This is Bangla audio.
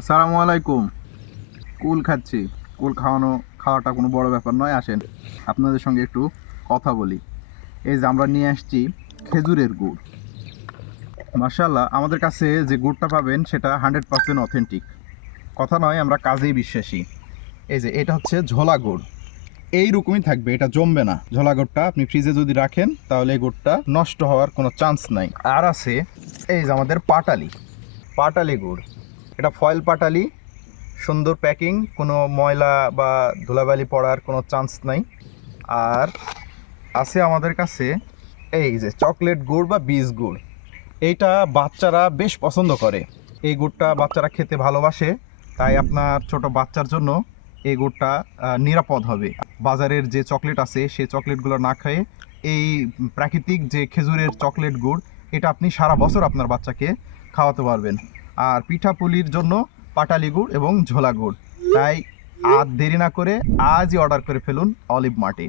আসসালামু আলাইকুম। কুল খাচ্ছি। কুল খাওয়াটা কোনো বড় ব্যাপার নয়। আসেন আপনাদের সঙ্গে একটু কথা বলি। এই যে আমরা নিয়ে আসছি খেজুরের গুড়। মাশাআল্লাহ, আমাদের কাছে যে গুড়টা পাবেন সেটা 100% অথেন্টিক। কথা নয়, আমরা কাজেই বিশ্বাসী। এই যে এটা হচ্ছে ঝোলা গুড়। এইরকমই থাকবে, এটা জমবে না। ঝোলা গুড়টা আপনি ফ্রিজে যদি রাখেন তাহলে এই গুড়টা নষ্ট হওয়ার কোনো চান্স নাই। আর আছে এই যে আমাদের পাটালি পাটালি গুড়। এটা ফয়েল পাটালি, সুন্দর প্যাকিং, কোনো ময়লা বা ধুলাবালি পড়ার কোনো চান্স নাই। আর আছে আমাদের কাছে এই যে চকলেট গুড় বা বীজ গুড়। এইটা বাচ্চারা বেশ পছন্দ করে। এই গুড়টা বাচ্চারা খেতে ভালোবাসে, তাই আপনার ছোট বাচ্চার জন্য এই গুড়টা নিরাপদ হবে। বাজারের যে চকলেট আছে সেই চকলেটগুলো না খেয়ে এই প্রাকৃতিক যে খেজুরের চকলেট গুড়, এটা আপনি সারা বছর আপনার বাচ্চাকে খাওয়াতে পারবেন। আর পিঠাপুলির জন্য পাটালি গুড় এবং ঝোলা গুড়। তাই আর দেরি না করে আজই অর্ডার করে ফেলুন অলিভ মার্টে।